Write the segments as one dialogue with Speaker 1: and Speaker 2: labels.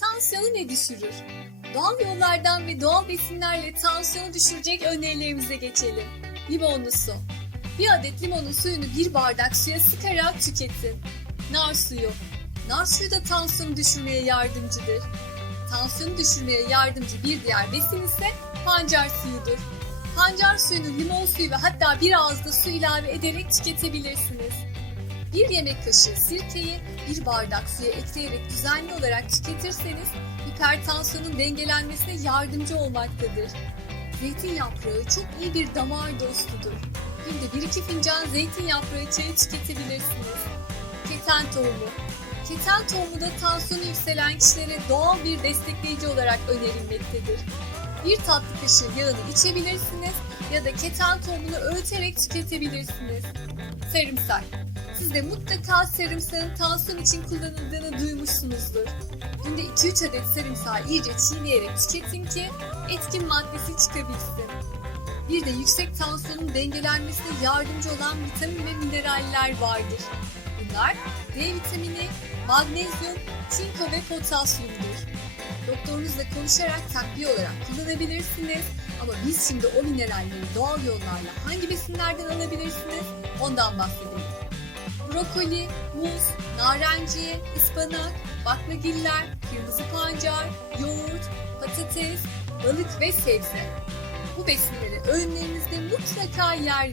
Speaker 1: Tansiyonu ne düşürür? Doğal yollardan ve doğal besinlerle tansiyonu düşürecek önerilerimize geçelim. Limonlu su. Bir adet limonun suyunu bir bardak suya sıkarak tüketin. Nar suyu. Nar suyu da tansiyonu düşürmeye yardımcıdır. Tansiyonu düşürmeye yardımcı bir diğer besin ise pancar suyudur. Pancar suyunu limon suyu ve hatta bir ağız da su ilave ederek tüketebilirsiniz. Bir yemek kaşığı sirkeyi bir bardak suya ekleyerek düzenli olarak tüketirseniz hipertansiyonun dengelenmesine yardımcı olmaktadır. Zeytin yaprağı çok iyi bir damar dostudur. Günde 1-2 fincan zeytin yaprağı çayı tüketebilirsiniz. Keten tohumu. Keten tohumu da tansiyonu yükselen kişilere doğal bir destekleyici olarak önerilmektedir. Bir tatlı kaşığı yağını içebilirsiniz ya da keten tohumunu öğüterek tüketebilirsiniz. Sarımsak. Siz de mutlaka sarımsağın tansiyon için kullanıldığını duymuşsunuzdur. Günde 2-3 adet sarımsağı iyice çiğneyerek tüketin ki etkin maddesi çıkabilsin. Bir de yüksek tansiyonun dengelenmesine yardımcı olan vitamin ve mineraller vardır. Bunlar D vitamini, magnezyum, çinko ve potasyumdur. Doktorunuzla konuşarak takviye olarak kullanabilirsiniz. Ama biz şimdi o mineralleri doğal yollarla hangi besinlerden alabilirsiniz ondan bahsedelim. Brokoli, muz, narenciye, ıspanak, baklagiller, kırmızı pancar, yoğurt, patates, balık ve sebze. Bu besinleri öğünlerinizde mutlaka yer.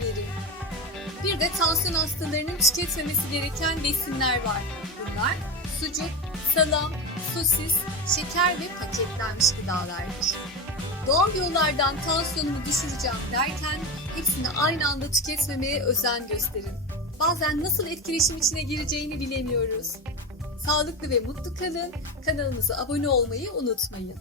Speaker 1: Bir de tansiyon hastalarının tüketmemesi gereken besinler var. Bunlar sucuk, salam, sosis, şeker ve paketlenmiş gıdalardır. Doğal yollardan tansiyonumu düşüreceğim derken hepsini aynı anda tüketmemeye özen gösterin. Bazen nasıl etkileşim içine gireceğini bilemiyoruz. Sağlıklı ve mutlu kalın, kanalımıza abone olmayı unutmayın.